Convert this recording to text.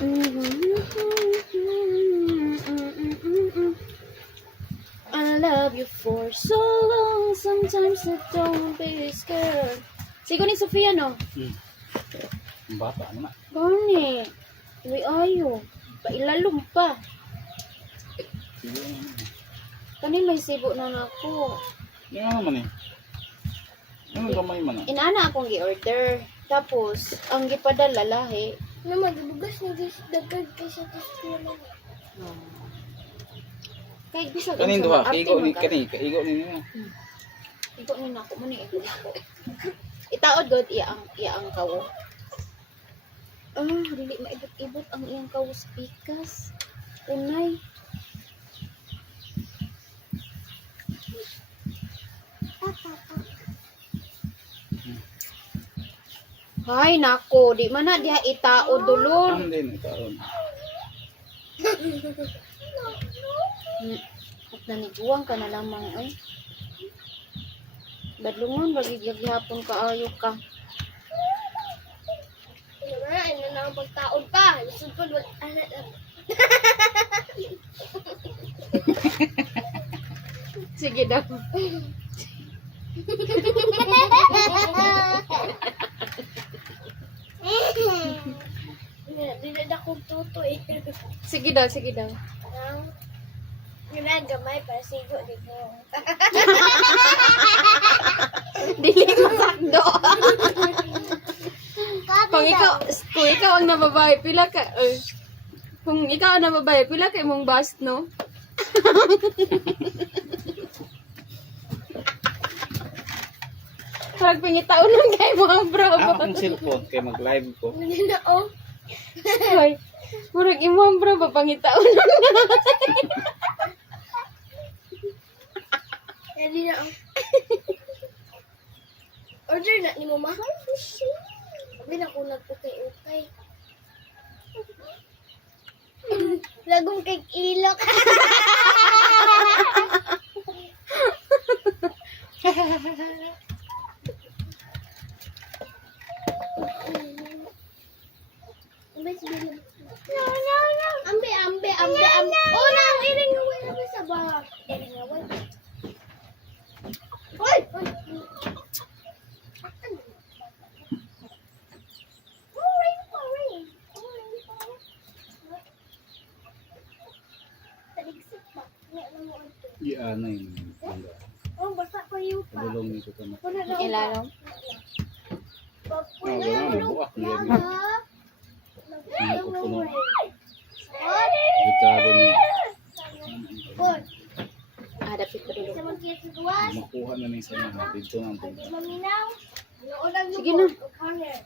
I love you for so long. Sometimes I don't be scared. Sigo ni Sofia, no? Bata naman. Gani. Uy, ayo. Pailalom pa. Kanin may sibo na nako. Yan naman eh. Yung gamay man eh. Inaana akong gi-order. Tapos, ang gipadala lahi. Mama, gibugas na dagdag kaysa tasyo. Kay bisag Kanin duha, kaigo ni kani, kaigo ni niya. Igo ni nako mo ni igo nako. Itaod god iya ang kawo. Dili maibot-ibot ang iyang kawo sa pikas. Unay. Hay nako, di man na diha itaod dulon. Ang din taon. At naniguang ka na lamang ay. Badlungon, bagigyaghapon ka ayo ka. Ay, na ang pagtaon pa. Lisod ko, Sige daw. Dili na kong tuto eh. Sige daw, sige daw. Ginagambay para sigo dito. Dili masakdo. Kung ikaw ang nababae, pila ka, kung ikaw ang nababae, pila ka imong bust, no? Parang pingitaon lang kayo mga bro. Akong cellphone kay mag-live ko. Hindi na oh. Hoy, murag imong bro, papangitaon lang na. Hindi na oh. Order na ni mama. Sabi na ko nagpukay-ukay. Lagong kay ilok. Ambe. Oh, nang iring away na sa ba? Iring away. Hoy! Iya na yun. Oh, basta ko yung pa. Pagulong nito ka na. Ilalong. Buwak na yan. Hindi ko puno. Oh, Delikado niya. Dapit ko dulu. sa mga kituan. Makuha na niya sa mga. Dito na ang punta. Maminaw. Sige na. Corner.